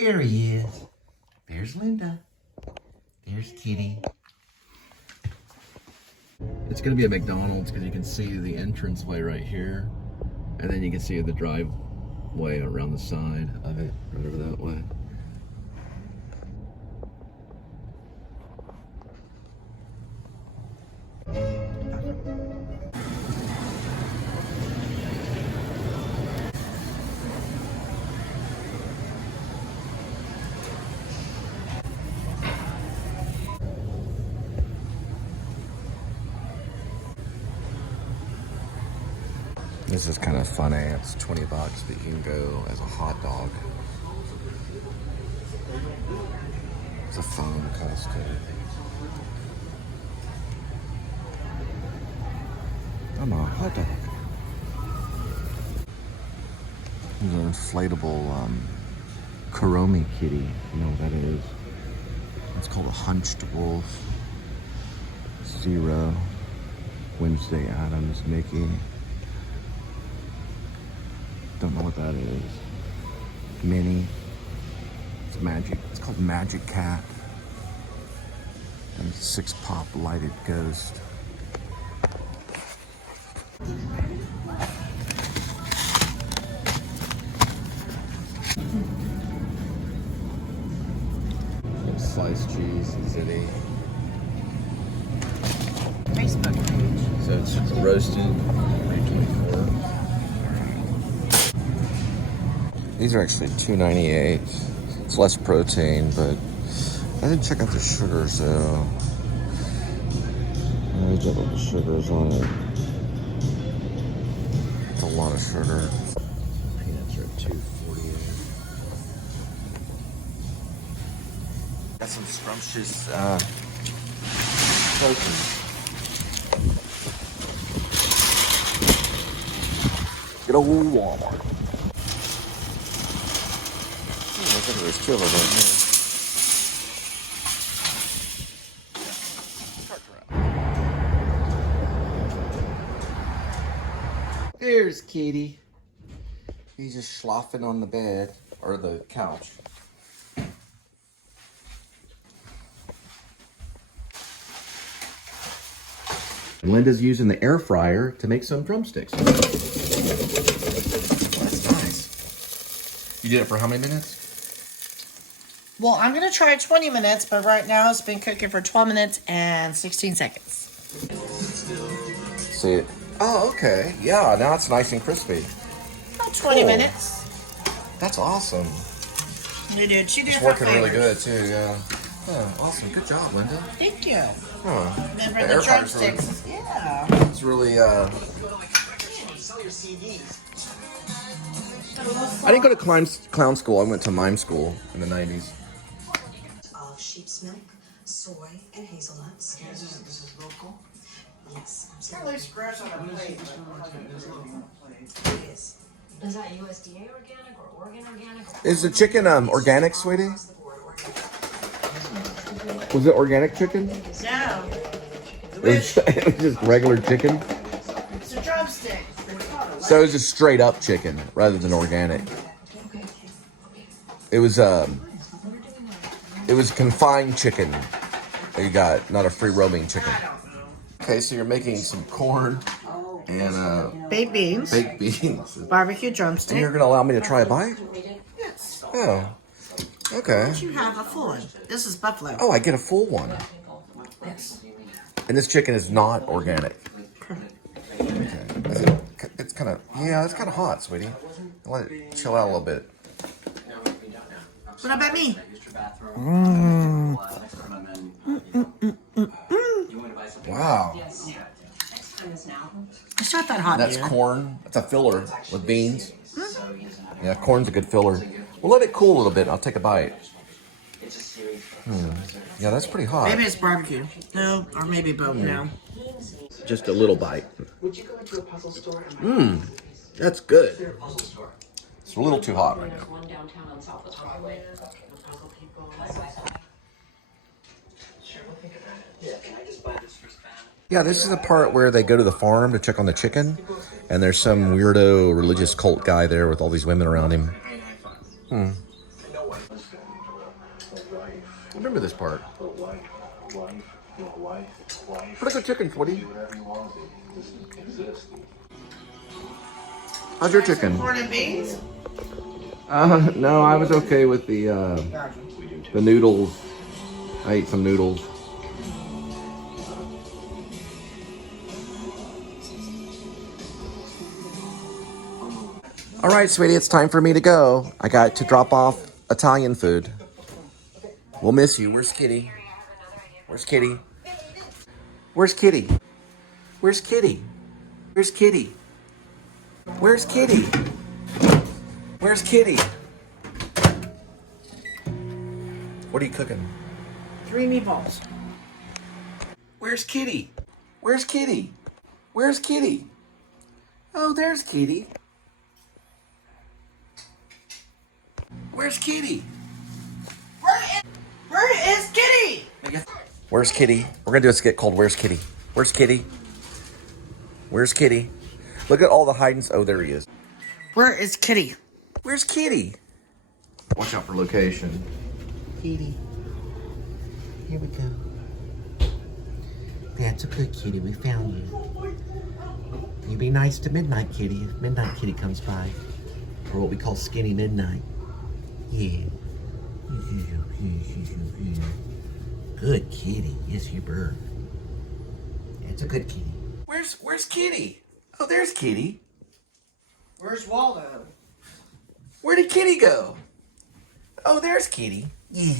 There he is. There's Linda. There's Kitty. It's gonna be a McDonald's because you can see the entranceway right here. And then you can see the driveway around the side of it, right over that way. This is kind of funny. It's 20 bucks, but you can go as a hot dog. It's a phone costume. I'm a hot dog. There's an inflatable Kuromi kitty. You know what that is? It's called a hunched wolf. Zero. Wednesday Addams, Mickey. Don't know what that is. Minnie. It's magic. It's called Magic Cat. And 6-pop lighted ghost. Sliced cheese, ziti. Facebook page. So it's roasted, 324. These are actually $2.98. It's less protein, but I didn't check out the sugar, so I check out the sugars on it. It's a lot of sugar. Peanuts are $2.48. Got some scrumptious protein. Good old Walmart. Looks like there's two of them right here. There's Kitty. He's just sloughing on the bed, or the couch. Linda's using the air fryer to make some drumsticks. That's nice. You did it for how many minutes? Well, I'm going to try 20 minutes, but right now it's been cooking for 12 minutes and 16 seconds. See it? Oh, okay. Yeah, now it's nice and crispy. About 20 minutes. That's awesome. You did. She did. It's working really good, too, yeah. Oh, awesome. Good job, Linda. Thank you. Huh. Remember The the air fryer's drumsticks? really, Yeah. it's really, I didn't go to clown school. I went to mime school in the 90s. Of sheep's milk, soy, and hazelnuts. This is local? Yes, Probably scratch on a plate. it is. Is that USDA organic or Oregon organic? Is the chicken organic, sweetie? Was it organic chicken? No. It was just regular chicken? It's a drumstick. So it was just straight up chicken rather than organic. It was confined chicken that you got, not a free roaming chicken. Okay, so you're making some corn and Baked beans. baked beans. Barbecue And drumstick. you're gonna allow me to try a bite? Yes. Oh, okay. You have a full one. This is buffalo. Oh, I get a full one. Yes. And this chicken is not organic. Okay. It's kind of, yeah, it's kind of hot, sweetie. Let it chill out a little bit. What about me? Wow. It's not that hot. That's dear. corn. That's a filler with beans. Yeah, corn's a good filler. We'll let it cool a little bit. I'll take a bite. Yeah, that's pretty hot. Maybe it's barbecue. No, or maybe both. No. Just a little bite. Would you go into a puzzle store? That's good. It's a little too hot right now. One downtown on South Highway. Puzzle people. Sure, we'll think about it. Yeah, can I just buy this wristband? Yeah, this is the part where they go to the farm to check on the chicken, and there's some weirdo religious cult guy there with all these women around him. I remember this part. Pretty good chicken, Woody. How's your chicken? Corn and beans? No, I was okay with the noodles. I ate some noodles. All right, sweetie, it's time for me to go. I got to drop off Italian food. We'll miss you. Where's Kitty? Where's Kitty? Where's Kitty? Where's Kitty? Where's Kitty? Where's Kitty? Where's Kitty? What are you cooking? 3 meatballs. Where's Kitty? Where's Kitty? Where's Kitty? Oh, there's Kitty. Where's Kitty? Where is Kitty? Where's Kitty? We're gonna do a skit called Where's Kitty? Where's Kitty? Where's Kitty? Look at all the hidings. Oh, there he is. Where is Kitty? Where's Kitty? Watch out for location. Kitty. Here we go. That's a good kitty. We found you. You be nice to Midnight Kitty if Midnight Kitty comes by. Or what we call Skinny Midnight. Yeah. Good kitty. Yes, you bird. That's a good kitty. Where's Kitty? Oh, there's Kitty. Where's Waldo? Where did Kitty go? Oh, there's Kitty. Yeah.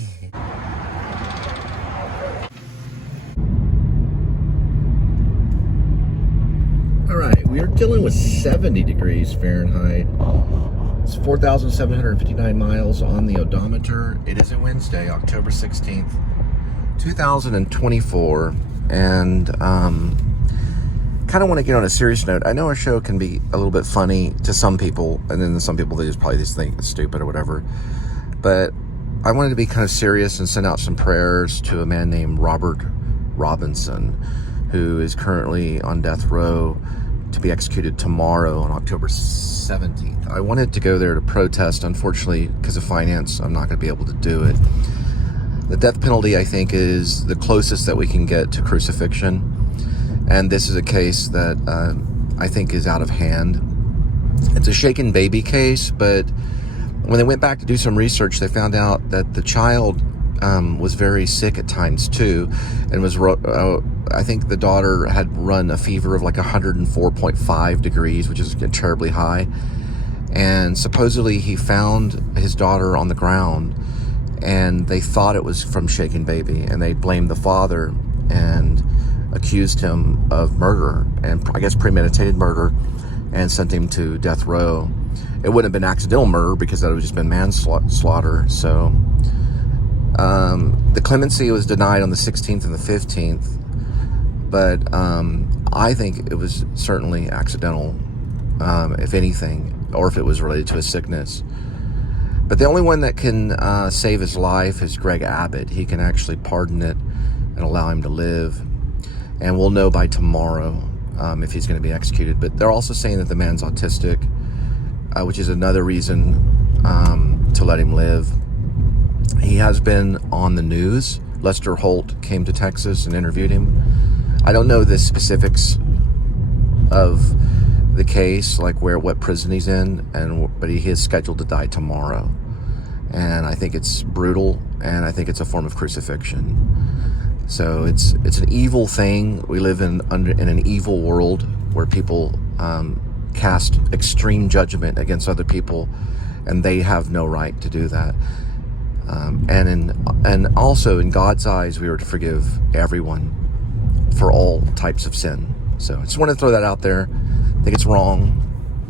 All right, we are dealing with 70 degrees Fahrenheit. It's 4,759 miles on the odometer. It is a Wednesday, October 16th, 2024. And kind of want to get on a serious note. I know our show can be a little bit funny to some people, and then some people, they just probably just think it's stupid or whatever. But I wanted to be kind of serious and send out some prayers to a man named Roberson, who is currently on death row to be executed tomorrow on October 17th. I wanted to go there to protest. Unfortunately, because of finance, I'm not going to be able to do it. The death penalty, I think, is the closest that we can get to crucifixion. And this is a case that I think is out of hand. It's a shaken baby case, but when they went back to do some research, they found out that the child was very sick at times too, and was I think the daughter had run a fever of like 104.5 degrees, which is terribly high. And supposedly he found his daughter on the ground, and they thought it was from shaken baby, and they blamed the father and accused him of murder, and I guess premeditated murder, and sent him to death row. It wouldn't have been accidental murder because that would have just been manslaughter. So the clemency was denied on the 16th and the 15th, but I think it was certainly accidental, if anything, or if it was related to a sickness. But the only one that can save his life is Greg Abbott. He can actually pardon it and allow him to live. And we'll know by tomorrow if he's going to be executed. But they're also saying that the man's autistic, which is another reason to let him live. He has been on the news. Lester Holt came to Texas and interviewed him. I don't know the specifics of the case, like what prison he's in, but he is scheduled to die tomorrow. And I think it's brutal, and I think it's a form of crucifixion. So it's an evil thing. We live in an evil world where people cast extreme judgment against other people, and they have no right to do that. And also in God's eyes, we are to forgive everyone for all types of sin. So I just want to throw that out there. I think it's wrong,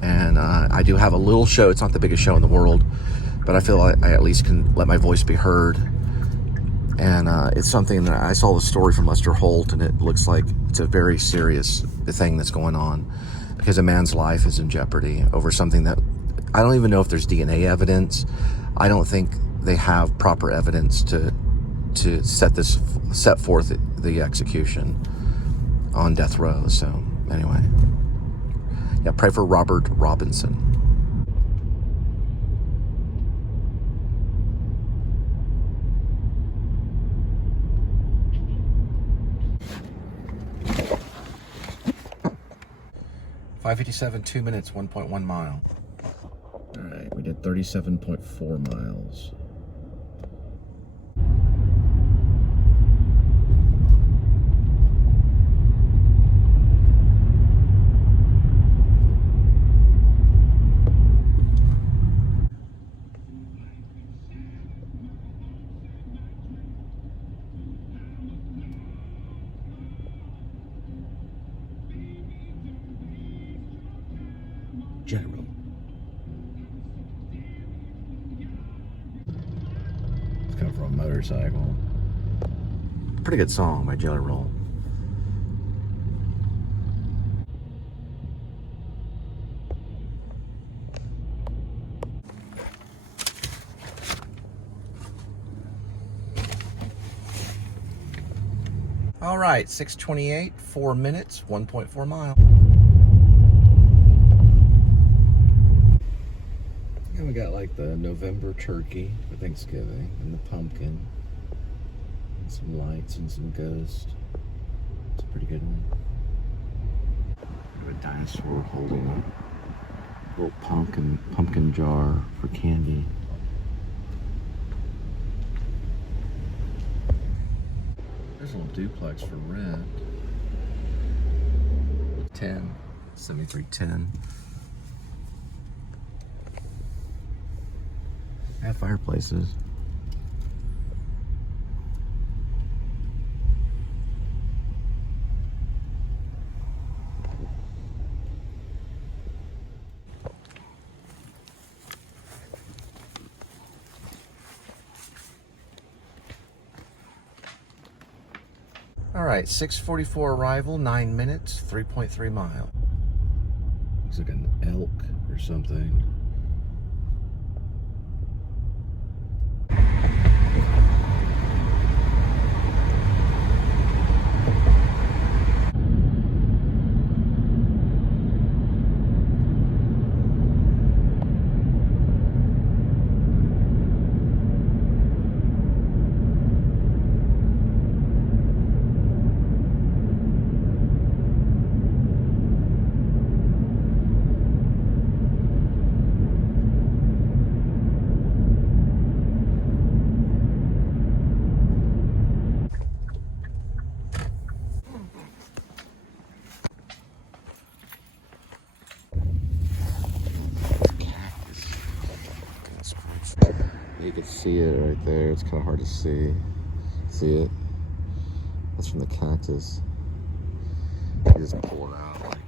and I do have a little show. It's not the biggest show in the world, but I feel like I at least can let my voice be heard. And it's something that I saw the story from Lester Holt, and it looks like it's a very serious thing that's going on, because a man's life is in jeopardy over something that I don't even know if there's DNA evidence. I don't think they have proper evidence to set forth the execution on death row. So anyway, yeah, pray for Roberson. 5:57, 2 minutes, 1.1 mile. All right, we did 37.4 miles. General. It's coming from a motorcycle. Pretty good song by Jelly Roll. All right, 6:28, 4 minutes, 1.4 mile. And we got like the November turkey for Thanksgiving and the pumpkin and some lights and some ghosts. It's a pretty good one. We have a dinosaur holding a little pumpkin jar for candy. There's a little duplex for rent. 7310. I have fireplaces. All right, 6:44 arrival, 9 minutes, 3.3 mile. Looks like an elk or something. You can see it right there. It's kind of hard to see. See it? That's from the cactus. You just pull it out like.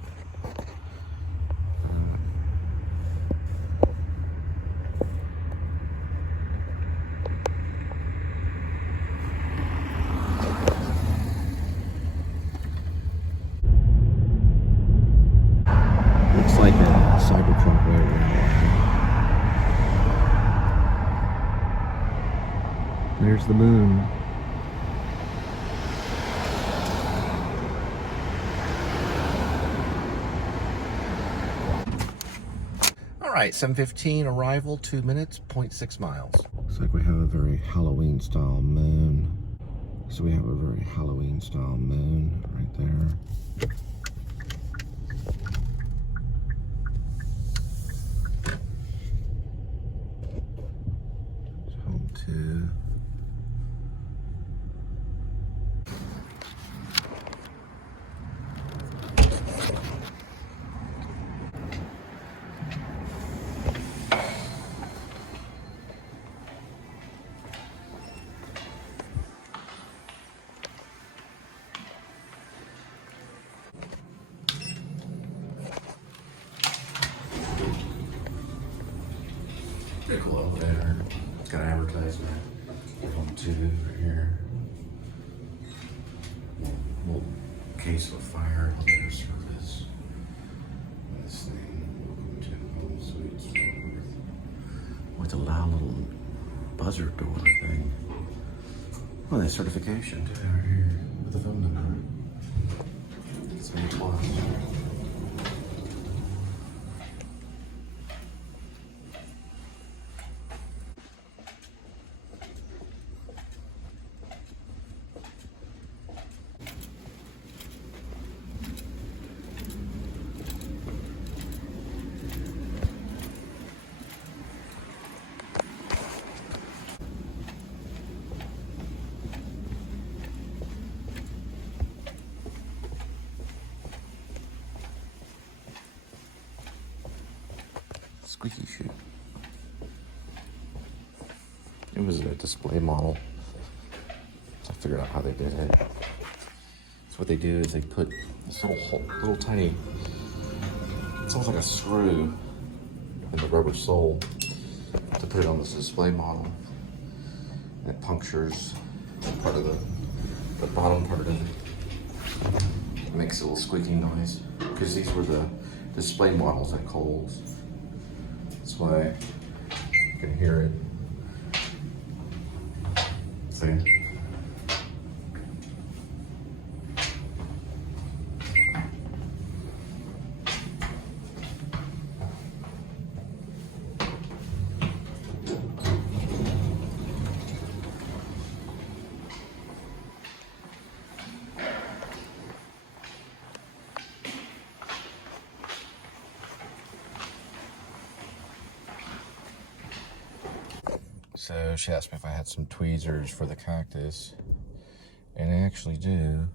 Looks like a Cybertruck right around. There's the moon. All right, 7:15 arrival, 2 minutes, 0.6 miles. Looks like we have a very Halloween style moon. So we have a very Halloween style moon right there. It's home too. Pretty cool elevator. It's got an advertisement. Home two right here. Little case of fire elevator service. This thing. Welcome to Home Suites. With a loud little buzzer door thing. Oh, there's certification too right here with the phone number. It's been twice. squeaky shoe. It was a display model. So I figured out how they did it. So what they do is they put this little tiny, it's almost like a screw in the rubber sole to put it on this display model. And it punctures part of the bottom part of it. It makes a little squeaking noise. Because these were the display models at Kohl's. That's why you can hear it. See? So she asked me if I had some tweezers for the cactus, and I actually do.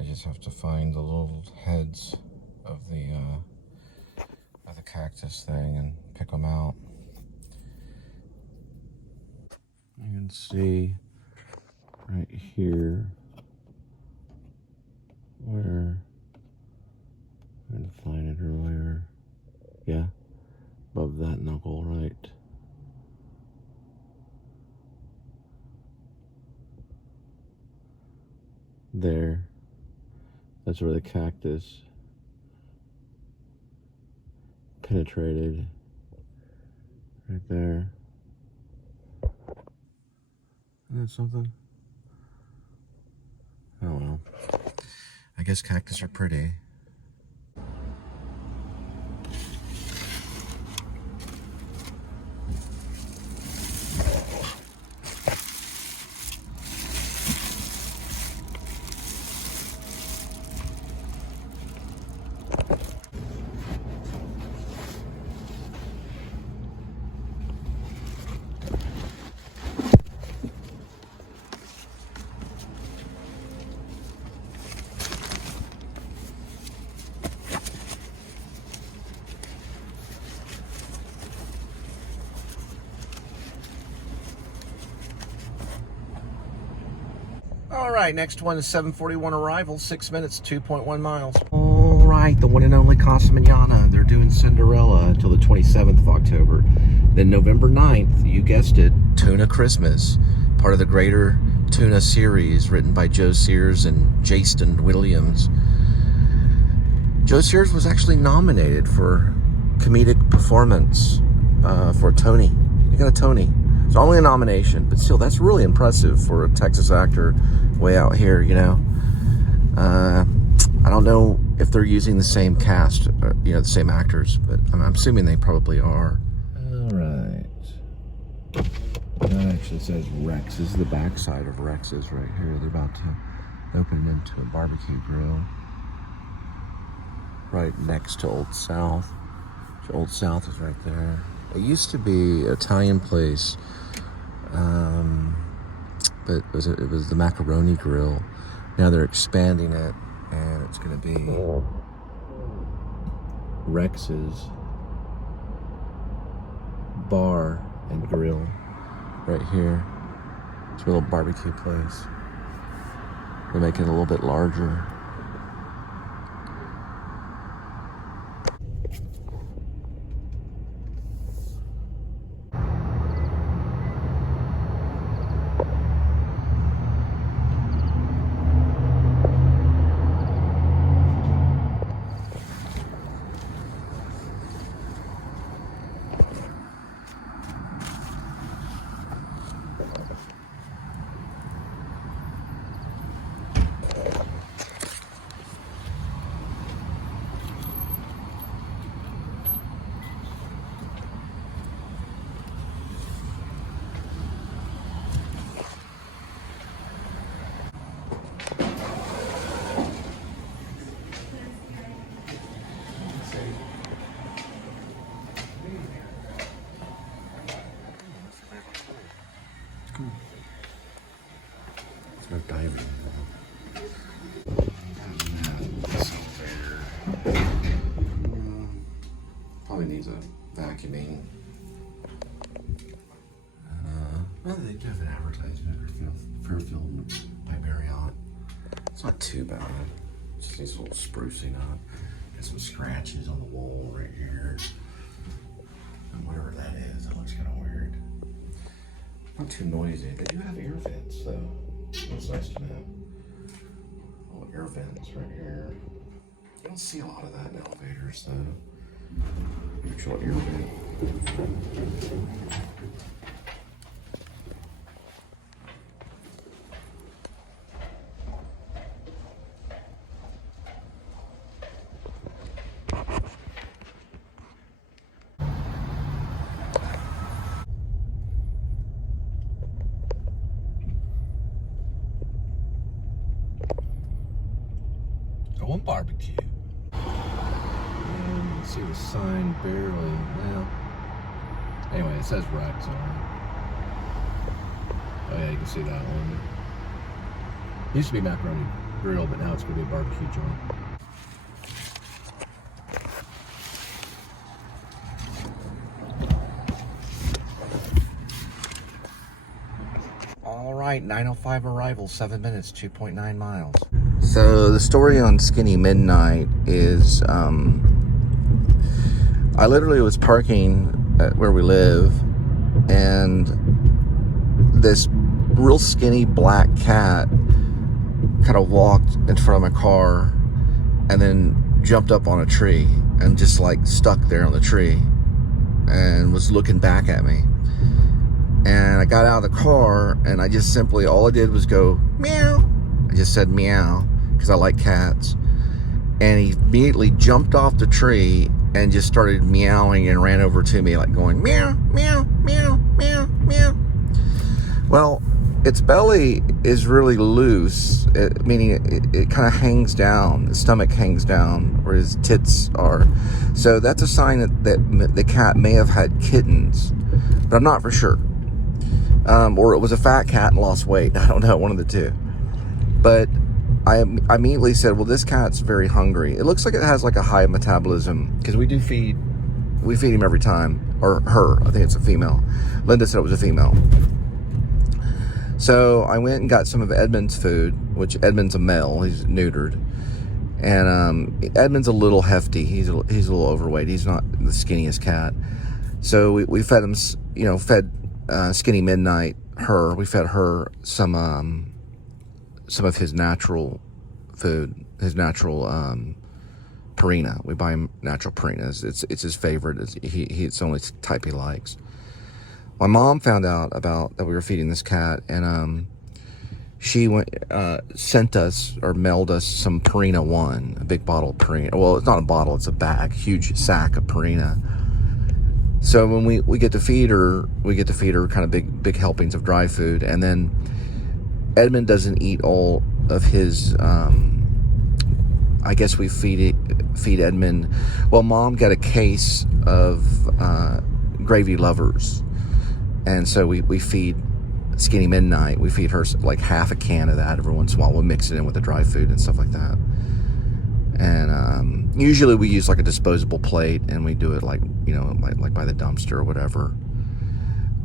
I just have to find the little heads of the cactus thing and pick them out. You can see right here where I didn't find it earlier. Yeah, above that knuckle, right? There, that's where the cactus penetrated, right there. Isn't that something? Oh well, I guess cactus are pretty. All right, next one is 7:41 arrival, 6 minutes, 2.1 miles. All right, the one and only Casa Manana. They're doing Cinderella until the 27th of October. Then November 9th, you guessed it, Tuna Christmas, part of the greater Tuna series written by Joe Sears and Jason Williams. Joe Sears was actually nominated for comedic performance for a Tony. He got a Tony. It's only a nomination, but still, that's really impressive for a Texas actor way out here, you know. I don't know if they're using the same cast, you know, the same actors, but I'm assuming they probably are. All right. That actually says Rex. This is the backside of Rex's right here. They're about to open it into a barbecue grill right next to Old South. Old South is right there. It used to be an Italian place, but it was the Macaroni Grill. Now they're expanding it, and it's going to be Rex's Bar and Grill right here. It's a little barbecue place. They're making it a little bit larger. There's no diving. Probably need needs a vacuuming. Well, they do have an advertisement for Fairfield by Marriott. It's not too bad. It just needs a little sprucing up. Got some scratches on the wall right here. And whatever that is, that looks kind of weird. Not too noisy. They do have air vents, though. That's nice to know. Little air vents right here. You don't see a lot of that in elevators, though. Actual air vent. Going barbecue. See the sign barely. Well, anyway, it says Rex on it. Oh yeah, you can see that one. It used to be macaroni grill, but now it's going to be a barbecue joint. All right, 9:05 arrival, 7 minutes, 2.9 miles. So the story on Skinny Midnight is, I literally was parking at where we live, and this real skinny black cat kind of walked in front of my car and then jumped up on a tree and just like stuck there on the tree and was looking back at me. And I got out of the car and I just simply, all I did was go meow. I just said meow because I like cats. And he immediately jumped off the tree and just started meowing and ran over to me like going meow, meow, meow, meow, meow. Well, its belly is really loose, meaning it kind of hangs down. The stomach hangs down where his tits are. So that's a sign that the cat may have had kittens, but I'm not for sure. Or it was a fat cat and lost weight. I don't know, one of the two. But I immediately said, well, this cat's very hungry. It looks like it has like a high metabolism because we feed him every time, or her. I think it's a female. Linda said it was a female. So I went and got some of Edmund's food, which Edmund's a male. He's neutered. And Edmund's a little hefty. He's a little overweight. He's not the skinniest cat. So we fed him, fed Skinny Midnight, we fed her some of his natural food, his natural Purina. We buy him natural Purinas. It's his favorite. It's the only type he likes. My mom found out about that we were feeding this cat, and she sent us or mailed us some Purina One, a big bottle of Purina. Well, it's not a bottle; it's a bag, huge sack of Purina. So when we get to feed her, kind of big helpings of dry food, and then Edmund doesn't eat all of his. I guess we feed Edmund. Well, Mom got a case of Gravy Lovers, and so we feed Skinny Midnight. We feed her like half a can of that every once in a while. We'll mix it in with the dry food and stuff like that. And usually we use like a disposable plate, and we do it like by the dumpster or whatever.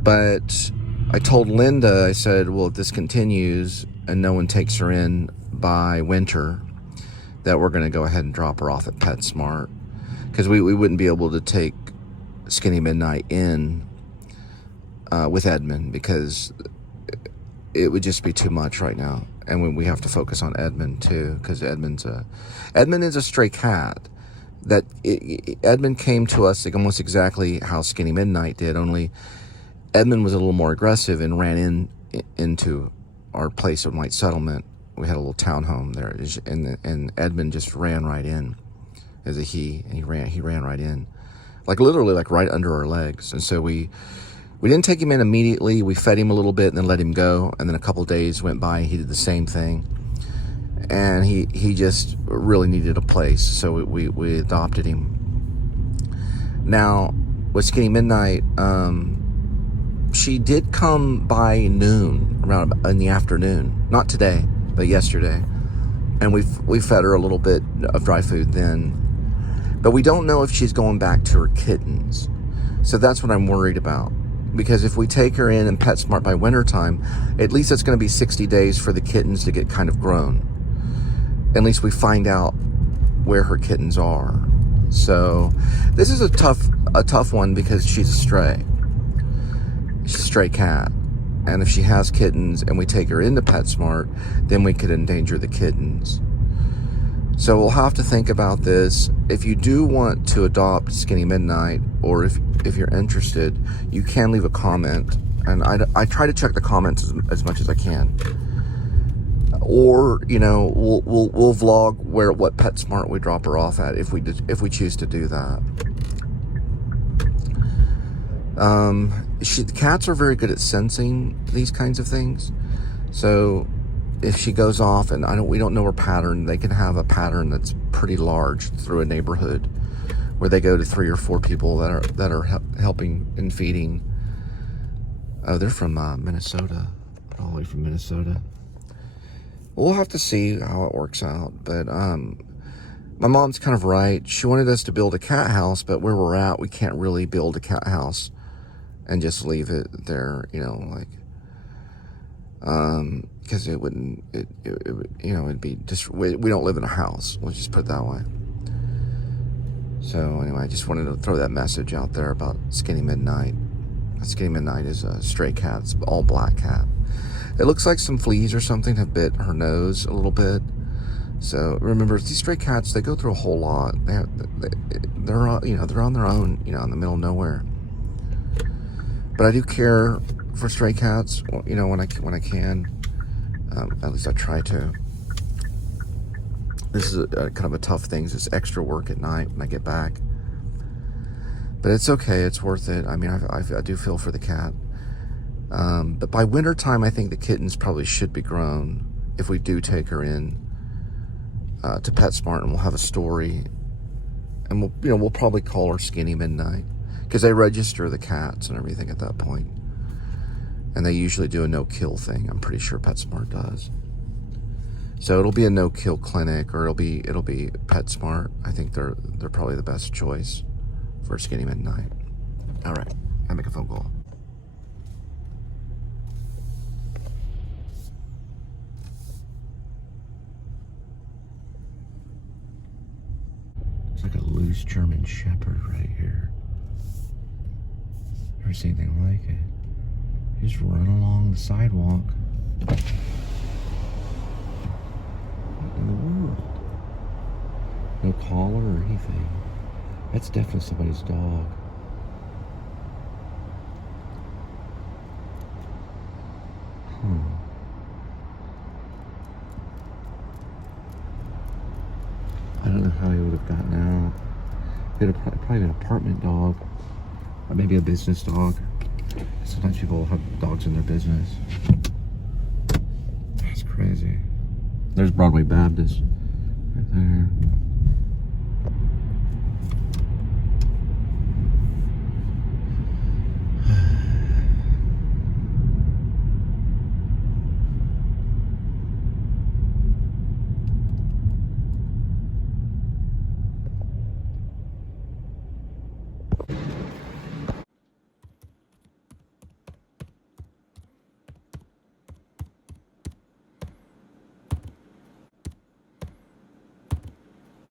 But I told Linda, I said, well, if this continues and no one takes her in by winter, that we're going to go ahead and drop her off at PetSmart, because we wouldn't be able to take Skinny Midnight in with Edmund, because it would just be too much right now. And we have to focus on Edmund too, because Edmund is a stray cat. Edmund came to us like almost exactly how Skinny Midnight did, only Edmund was a little more aggressive and ran into our place of White Settlement. We had a little townhome there, and Edmund just ran right in as a he, and he ran right in, like literally like right under our legs. And so we didn't take him in immediately. We fed him a little bit and then let him go. And then a couple days went by and he did the same thing. And he just really needed a place. So we adopted him. Now, with Skinny Midnight, she did come by noon, around in the afternoon. Not today, but yesterday. And we fed her a little bit of dry food then. But we don't know if she's going back to her kittens. So that's what I'm worried about. Because if we take her in and PetSmart by wintertime, at least it's going to be 60 days for the kittens to get kind of grown. At least we find out where her kittens are. So this is a tough one because she's a stray. She's a stray cat. And if she has kittens and we take her into PetSmart, then we could endanger the kittens. So we'll have to think about this. If you do want to adopt Skinny Midnight, or if you're interested, you can leave a comment. And I try to check the comments as much as I can. Or, you know, we'll vlog what PetSmart we drop her off at if we choose to do that. Cats are very good at sensing these kinds of things. So if she goes off and we don't know her pattern, they can have a pattern that's pretty large through a neighborhood where they go to 3 or 4 people that are helping and feeding. Oh, they're from Minnesota, all the way from Minnesota. We'll have to see how it works out, but my mom's kind of right. She wanted us to build a cat house, but where we're at, we can't really build a cat house and just leave it there, you know, like, because it wouldn't, you know, it'd be just, we don't live in a house. Let's just put it that way. So anyway, I just wanted to throw that message out there about Skinny Midnight. Skinny Midnight is a stray cat. It's all black cat. It looks like some fleas or something have bit her nose a little bit. So remember, these stray cats, they go through a whole lot. They're you know, they're on their own, you know, in the middle of nowhere. But I do care for stray cats, you know, when I can. At least I try to. This is a kind of a tough thing. It's extra work at night when I get back. But it's okay. It's worth it. I mean, I do feel for the cat. But by winter time, I think the kittens probably should be grown if we do take her in to PetSmart, and we'll have a story. And we'll probably call her Skinny Midnight, because they register the cats and everything at that point. And they usually do a no-kill thing. I'm pretty sure PetSmart does. So it'll be a no-kill clinic, or it'll be PetSmart. I think they're probably the best choice for Skinny Midnight. All right, I make a phone call. It's like a loose German Shepherd right here. Never seen anything like it. Just run along the sidewalk. What in the world? No collar or anything. That's definitely somebody's dog. I don't know how he would have gotten out. It'd have probably been an apartment dog, or maybe a business dog. Sometimes people have dogs in their business. That's crazy. There's Broadway Baptist right there.